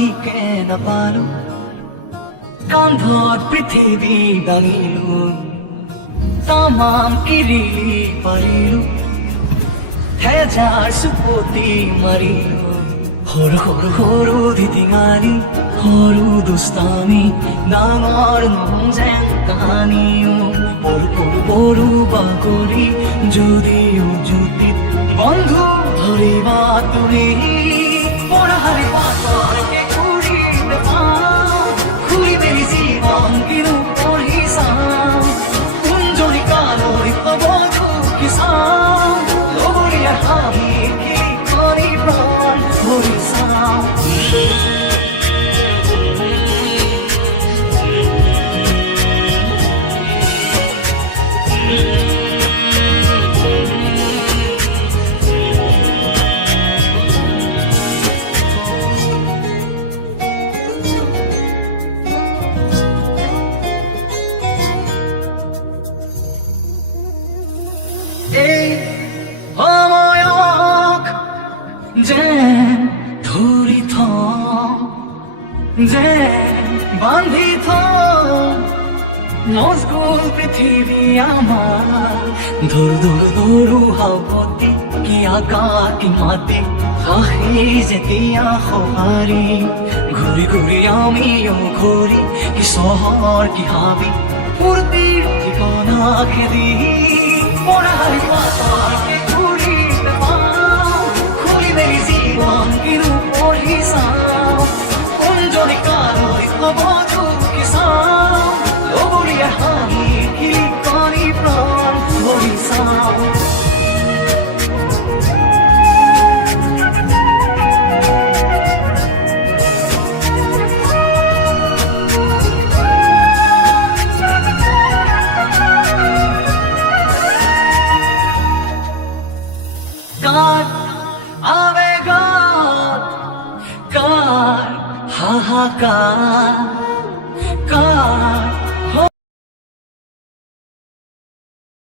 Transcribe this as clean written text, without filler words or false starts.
আজিকে নাপালো কান্ধত পৃথিৱী দাঙিলো তামাম কিৰিলি পাৰিলো হেজাৰ সুপতি মাৰিলো সৰু সৰু সৰু ধিটিঙানি সৰু দুষ্টামি ডাঙৰ নং যেন কাহানিও পৰু পৰু পৰু বাকৰি যদিও জুতিত বন্ধু ধৰিবা তুমি পঢ়াৰে পাতৰকে ঘূৰিতে পাওঁ ঘূৰি মেলি জীৱন কিনো পঢ়ি চাওঁ কুঞ্জলি কালৈ পাব ঢুকি চাওঁ লগৰীয়াৰ হাঁহি খিৰিকনি প্ৰাণ ভৰি চাওঁ এই সময়ক যেন ধৰি থওঁ যেন বান্ধি থওঁ মজগুল পৃথিৱী আমাৰ ধৰু ধৰু ধৰু সাৱতি কি আকাশ কি মাটি আহি যেতিয়া সঁহাৰি ঘূৰি ঘূৰি আমিও ঘূৰি কি চহৰ কি হাবি ফূৰ্তিৰ ঠিকনা খেদি পঢ়াৰ পাতৰকে ঘূৰিতে পাওঁ ঘূৰি মেলি জীৱন কিনো পঢ়ি চাওঁ কুঞ্জলি কালৈ পাব ঢুকি চাওঁ লগৰীয়াৰ হাঁহি খিৰিকনি প্ৰাণ ভৰি চাওঁ কাৰ আবেগত কাৰ হাহাকাৰ কাৰ